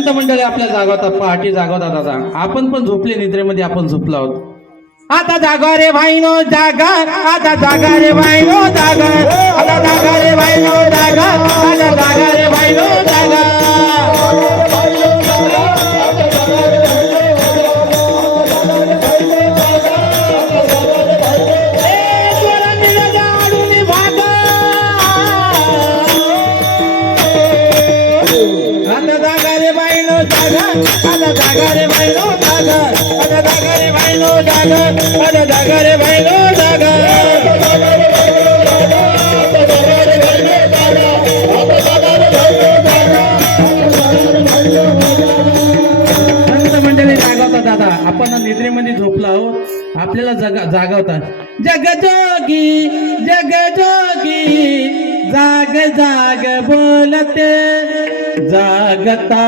संत मंडळी आपल्या जागवतात पहाटे जागवतात आता आपण पण झोपले निद्रेमध्ये आपण झोपलो आहोत. आता जागा रे भाईनो जागा. आता जागा रे भाईनो जागा. आता जागा रे भाईनो जागा. आता जागा रे भाईनो जागा. आता जागा रे बाईनो जागा आता जागा रे जागा आता जागा रे मंडळी दादा. आपण निद्रेमध्ये झोपलो आहोत. आपल्याला जगा जागवतात. जग जोगी जग जोगी जाग जाग बोलते. जागता